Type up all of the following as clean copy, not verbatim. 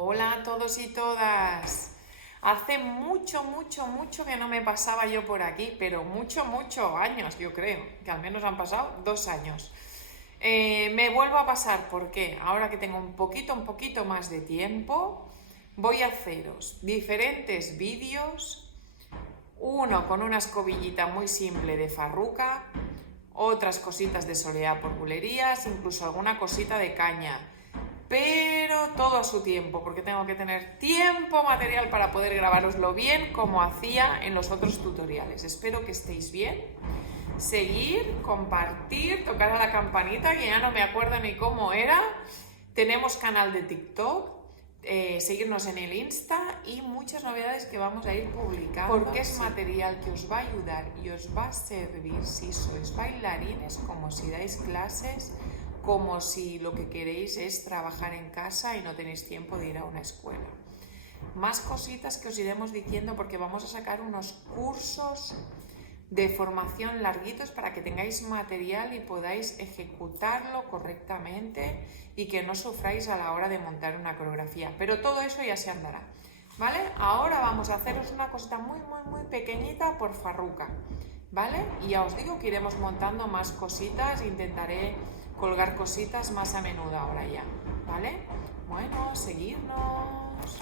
Hola a todos y todas. Hace mucho que no me pasaba yo por aquí, pero mucho años, yo creo, que al menos han pasado 2 años. Me vuelvo a pasar porque ahora que tengo un poquito más de tiempo, voy a haceros diferentes vídeos, uno con una escobillita muy simple de farruca, otras cositas de soleá por bulerías, incluso alguna cosita de caña. Pero todo a su tiempo, porque tengo que tener tiempo material para poder grabaroslo bien como hacía en los otros tutoriales. Espero que estéis bien. Seguir, compartir, tocar a la campanita, que ya no me acuerdo ni cómo era. Tenemos canal de TikTok, seguirnos en el Insta y muchas novedades que vamos a ir publicando. Porque es material que os va a ayudar y os va a servir si sois bailarines, como si dais clases, como si lo que queréis es trabajar en casa y no tenéis tiempo de ir a una escuela. Más cositas que os iremos diciendo porque vamos a sacar unos cursos de formación larguitos para que tengáis material y podáis ejecutarlo correctamente y que no sufráis a la hora de montar una coreografía. Pero todo eso ya se andará, ¿vale? Ahora vamos a haceros una cosita muy pequeñita por farruca, ¿vale? Y ya os digo que iremos montando más cositas, intentaré colgar cositas más a menudo ahora ya, ¿vale? Bueno, seguidnos.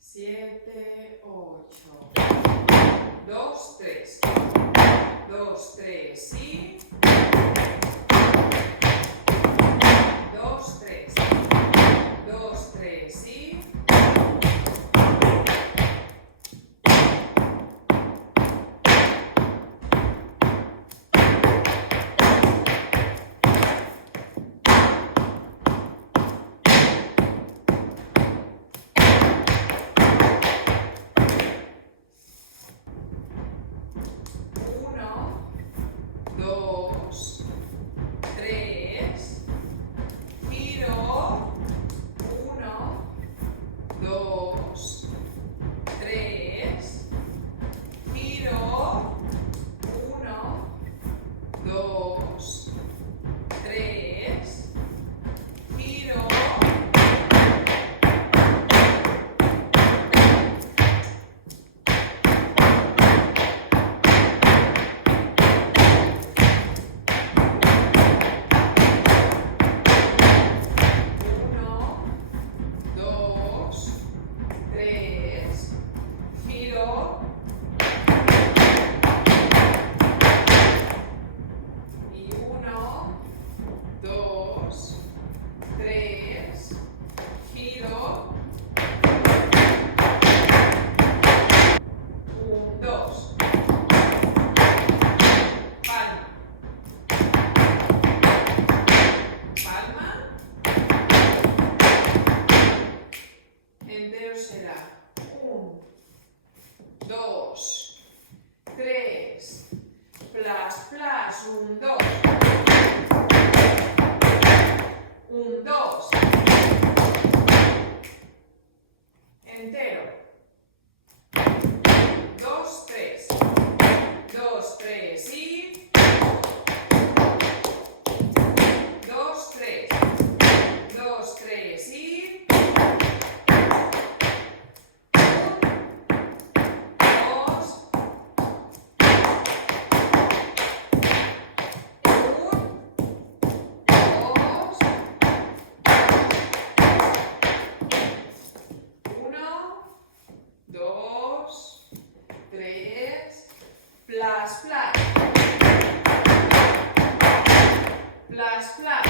Siete, 8, 2, 3, 2, 3 y 2, 3, 2, 3 y 1, 2, las flats